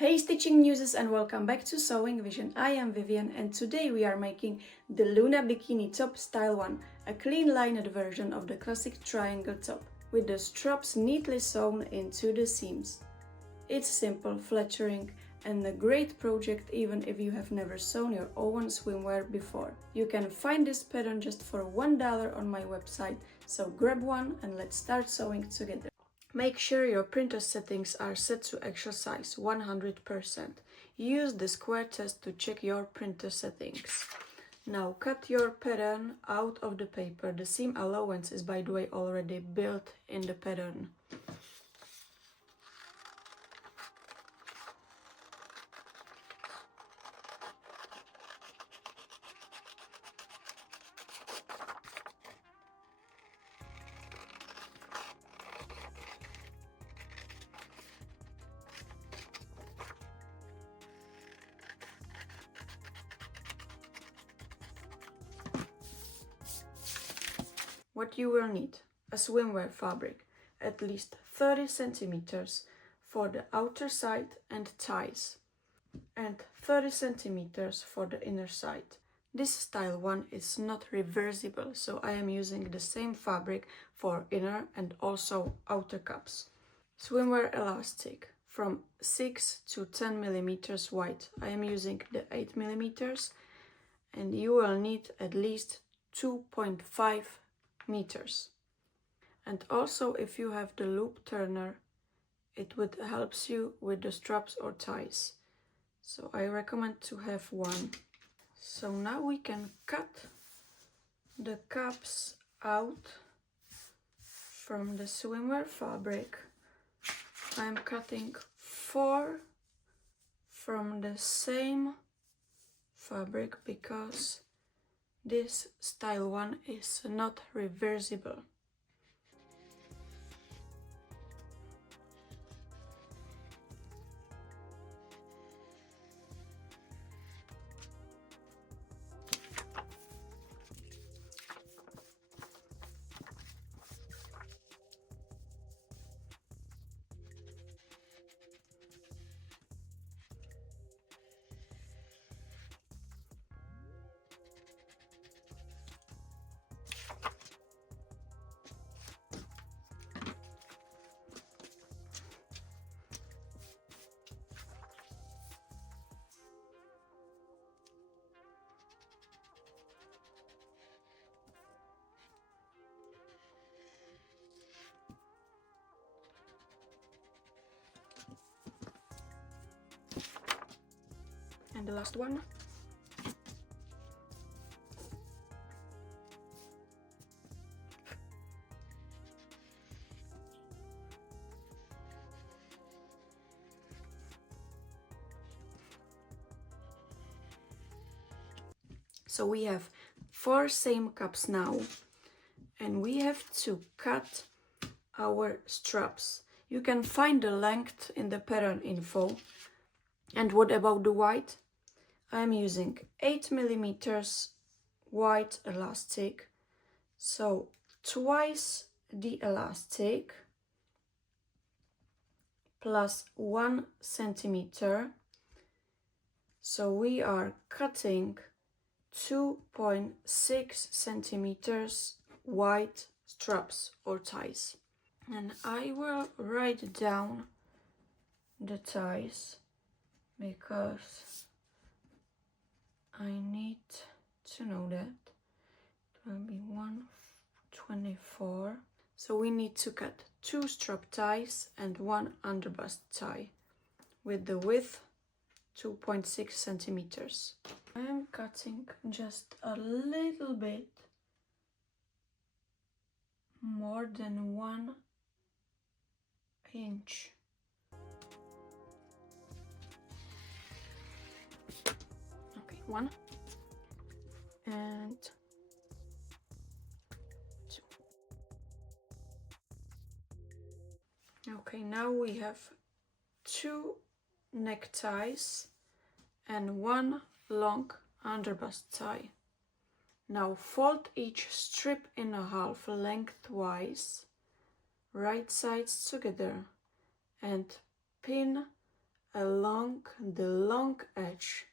Hey stitching muses, and welcome back to Sewing Vision. I am Vivian and today we are making the Luna Bikini top style one, a clean lined version of the classic triangle top, with the straps neatly sewn into the seams. It's simple, flattering and a great project even if you have never sewn your own swimwear before. You can find this pattern just for $1 on my website, so grab one and let's start sewing together. Make sure your printer settings are set to actual size 100%. Use the square test to check your printer settings. Now cut your pattern out of the paper. The seam allowance is, by the way, already built in the pattern. What you will need: a swimwear fabric, at least 30 centimeters for the outer side and ties, and 30 centimeters for the inner side. This style one is not reversible, so I am using the same fabric for inner and also outer cups. Swimwear elastic from 6 to 10 millimeters wide. I am using the 8 millimeters, and you will need at least 2.5 meters. And also, if you have the loop turner, it would helps you with the straps or ties, so I recommend to have one. So now we can cut the cups out from the swimwear fabric. I'm cutting 4 from the same fabric because this style one is not reversible. And the last one. So we have 4 same cups now, and we have to cut our straps. You can find the length in the pattern info. And what about the white? I'm using 8 millimeters white elastic, so twice the elastic plus 1 centimeter. So we are cutting 2.6 centimeters white straps or ties. And I will write down the ties because I need to know that. It will be 124. So we need to cut 2 strap ties and 1 underbust tie with the width 2.6 centimeters. I am cutting just a little bit more than 1 inch. Okay, 1 and 2. Okay, now we have 2 neckties and 1 long underbust tie. Now fold each strip in half lengthwise, right sides together, and pin along the long edge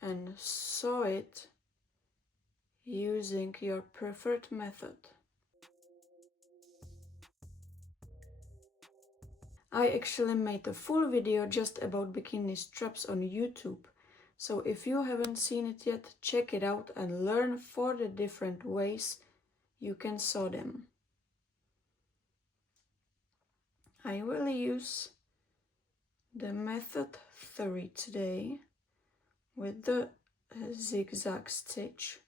and sew it using your preferred method. I actually made a full video just about bikini straps on YouTube, so if you haven't seen it yet, check it out and learn 4 the different ways you can sew them. I will use the method 3 today with the zigzag stitch.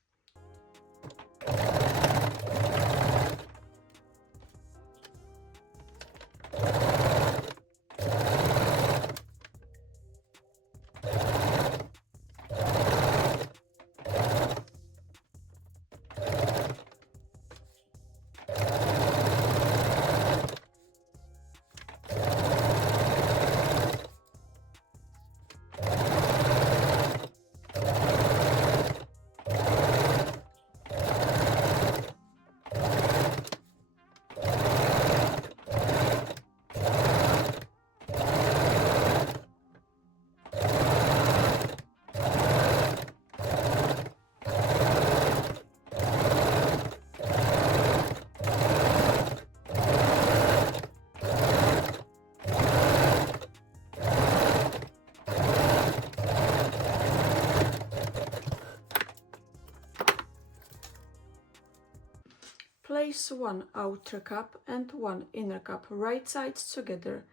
Place one outer cup and one inner cup right sides together,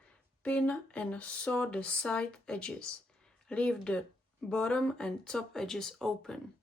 pin and sew the side edges. Leave the bottom and top edges open.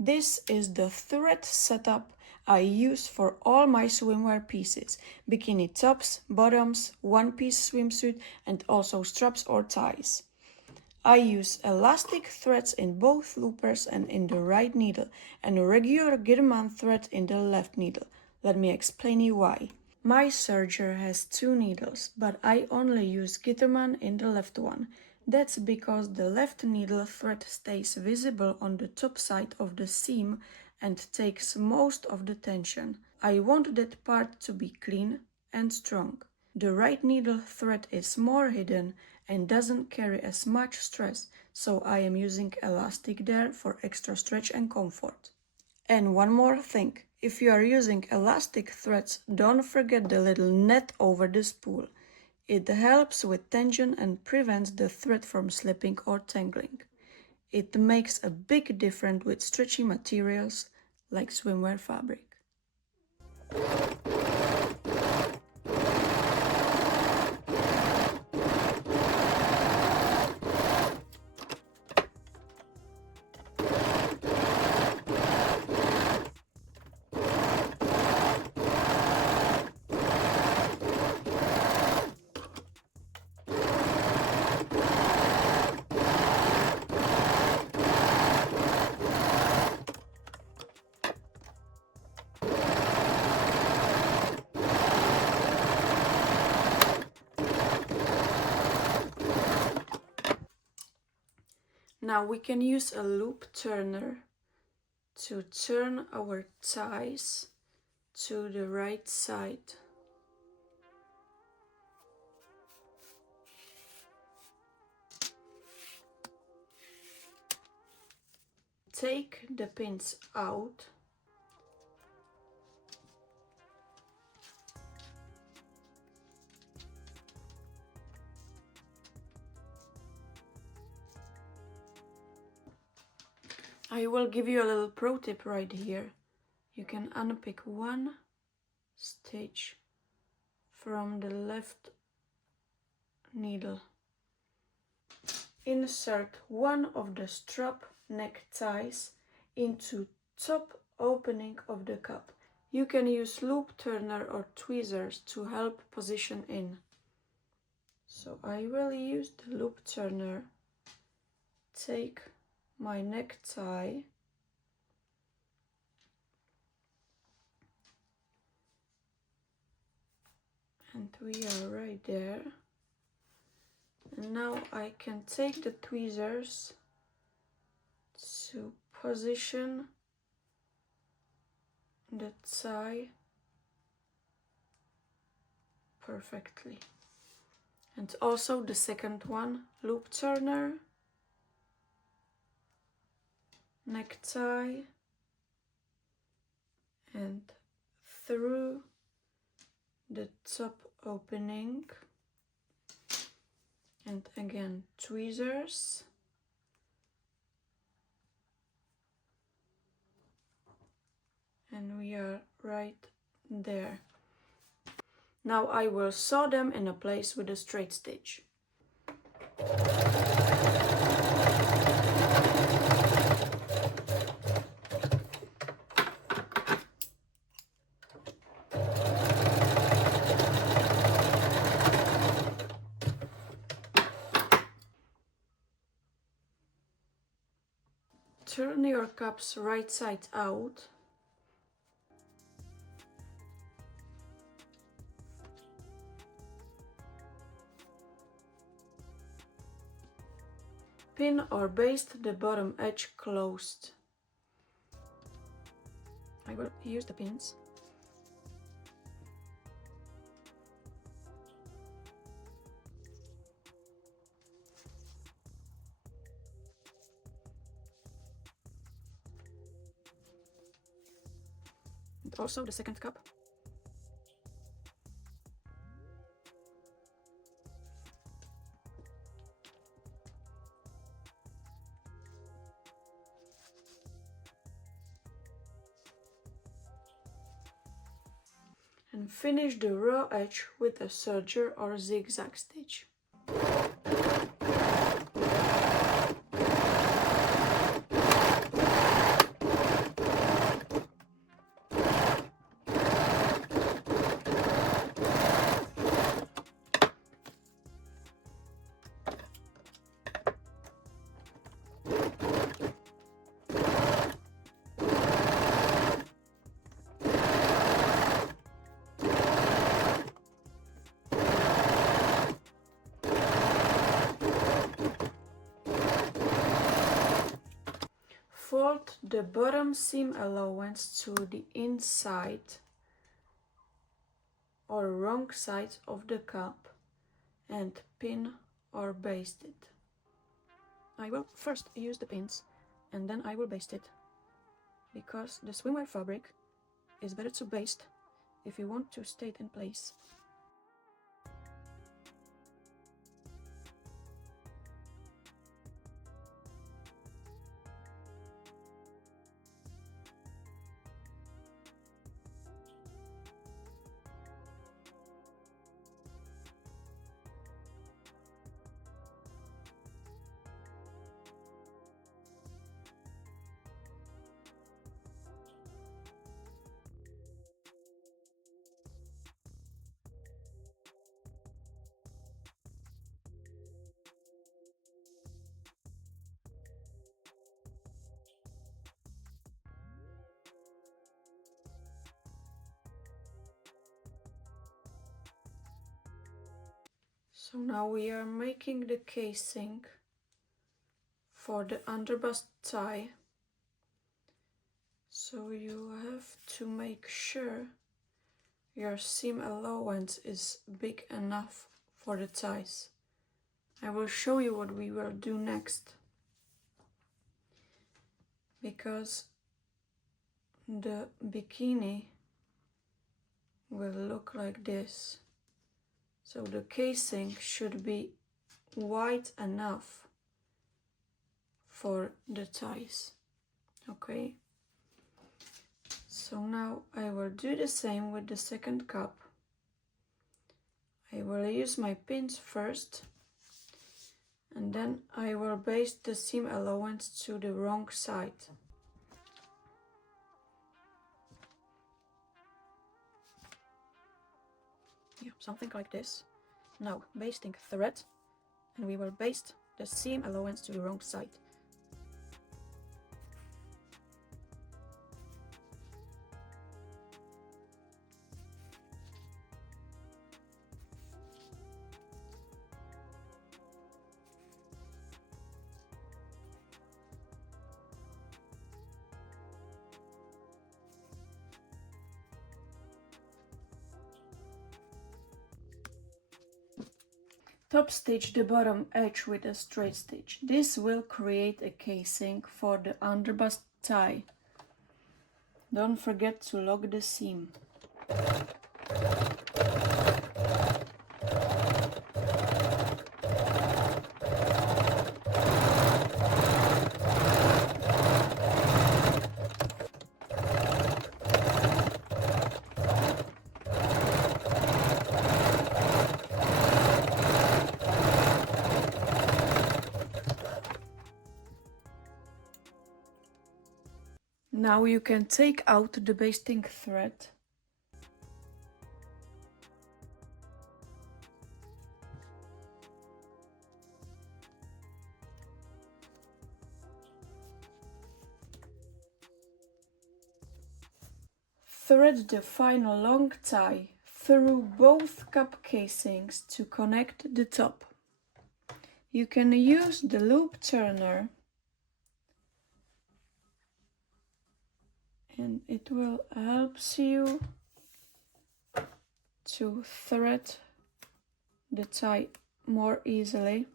This is the thread setup I use for all my swimwear pieces, bikini tops, bottoms, one-piece swimsuit and also straps or ties. I use elastic threads in both loopers and in the right needle and a regular Gitterman thread in the left needle. Let me explain you why. My serger has 2 needles, but I only use Gitterman in the left one. That's because the left needle thread stays visible on the top side of the seam and takes most of the tension. I want that part to be clean and strong. The right needle thread is more hidden and doesn't carry as much stress, so I am using elastic there for extra stretch and comfort. And one more thing, if you are using elastic threads, don't forget the little net over the spool. It helps with tension and prevents the thread from slipping or tangling. It makes a big difference with stretchy materials like swimwear fabric. Now we can use a loop turner to turn our ties to the right side. Take the pins out . I will give you a little pro tip right here. You can unpick one stitch from the left needle. Insert one of the strap neck ties into top opening of the cup. You can use loop turner or tweezers to help position in. So I will use the loop turner. Take my necktie. And we are right there. And now I can take the tweezers to position the tie perfectly. And also the second one, loop turner, necktie, and through the top opening, and again tweezers, and we are right there. Now I will sew them in a place with a straight stitch. Turn your cups right side out. Pin or baste the bottom edge closed. I will use the pins. And also the second cup. And finish the raw edge with a serger or zigzag stitch. Fold the bottom seam allowance to the inside or wrong side of the cup and pin or baste it. I will first use the pins and then I will baste it, because the swimwear fabric is better to baste if you want to stay in place. So now we are making the casing for the underbust tie. So you have to make sure your seam allowance is big enough for the ties. I will show you what we will do next, because the bikini will look like this. So the casing should be wide enough for the ties. Okay. So now I will do the same with the second cup. I will use my pins first, and then I will baste the seam allowance to the wrong side. Yeah, something like this. Now basting thread, and we will baste the seam allowance to the wrong side. Top stitch the bottom edge with a straight stitch. This will create a casing for the underbust tie. Don't forget to lock the seam. Now you can take out the basting thread. Thread the final long tie through both cup casings to connect the top. You can use the loop turner and it will help you to thread the tie more easily.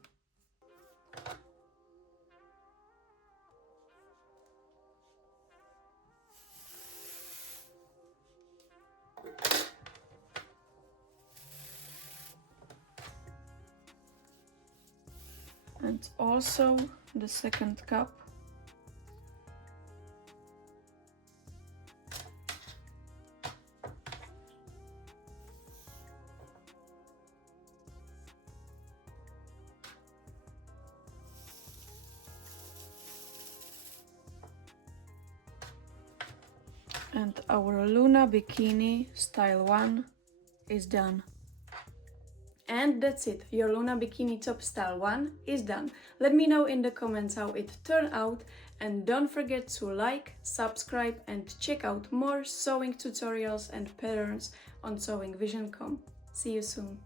And also the second cup. And our Luna Bikini style 1 is done. And that's it, your Luna Bikini top style 1 is done. Let me know in the comments how it turned out, and don't forget to like, subscribe and check out more sewing tutorials and patterns on sewingvision.com. See you soon.